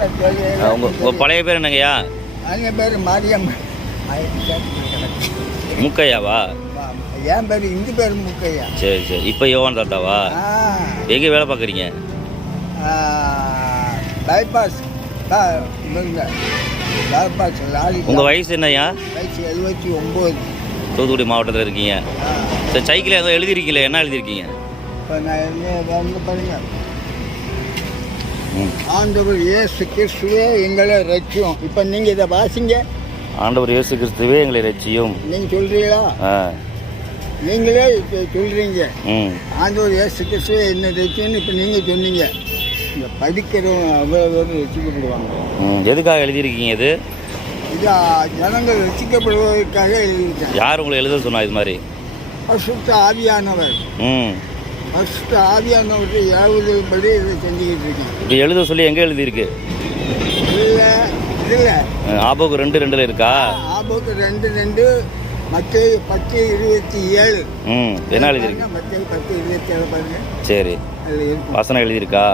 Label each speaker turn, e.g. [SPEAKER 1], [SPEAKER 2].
[SPEAKER 1] ஆ, உங்க உங்க பழைய பேர் என்னங்கய்யா?
[SPEAKER 2] என் பேர் மாரியம்
[SPEAKER 1] முக்கையாவா?
[SPEAKER 2] என் பேர் இந்து பேர் முக்கையா.
[SPEAKER 1] சரி சரி. இப்போ யோவான் தாத்தாவா? எங்கே வேலை பார்க்குறீங்க
[SPEAKER 2] பைபாஸ் பைபாஸ் லாரி.
[SPEAKER 1] உங்கள் வயசு என்னய்யா?
[SPEAKER 2] வயசு எழுபத்தி ஒம்பது.
[SPEAKER 1] தூத்துக்குடி மாவட்டத்தில் இருக்கீங்க. சரி சைக்கிள் ஏதோ எழுதிருக்கீங்களே என்ன எழுதிருக்கீங்க
[SPEAKER 2] இப்போ நான் என்ன பாருங்க. ஆண்டவர் இயேசு கிறிஸ்துவே எங்களை ரட்சியம். இப்போ நீங்கள் இதை வாசிங்க.
[SPEAKER 1] ஆண்டவர் இயேசு கிறிஸ்துவே எங்களை ரட்சியும்.
[SPEAKER 2] நீங்கள் சொல்கிறீங்களா நீங்களே இப்ப சொல்கிறீங்க ஆண்டவர் இயேசு கிறிஸ்துவே என்ன ரட்சியம்னு இப்போ நீங்கள் சொன்னீங்க. இந்த படிக்கிறவங்க அவ்வளோ ரசிக்கப்படுவாங்க
[SPEAKER 1] எதுக்காக எழுதியிருக்கீங்க இது?
[SPEAKER 2] இது ஜனங்கள் ரசிக்கப்படுவதற்காக எழுதியிருக்கேன்
[SPEAKER 1] யார் உங்களை எழுத சொன்னா இது மாதிரி?
[SPEAKER 2] பசுத்த ஆவியானவர்.
[SPEAKER 1] ம்.
[SPEAKER 2] பசுத்த ஆவியானவர்கிட்ட ஏவுதல் படி இதை செஞ்சுக்கிட்டு இருக்கேன்
[SPEAKER 1] இப்படி எழுத சொல்லி எங்கே எழுதியிருக்கு?
[SPEAKER 2] இல்லை இல்லை.
[SPEAKER 1] ஆபோக்கு ரெண்டு ரெண்டில் இருக்கா?
[SPEAKER 2] ஆபோக்கு ரெண்டு ரெண்டு மத்திய பத்து இருபத்தி ஏழு.
[SPEAKER 1] ம் என்ன எழுதியிருக்கு?
[SPEAKER 2] மத்திய பத்து இருபத்தி ஏழு பாருங்க.
[SPEAKER 1] சரி. வசனம் எழுதியிருக்கா?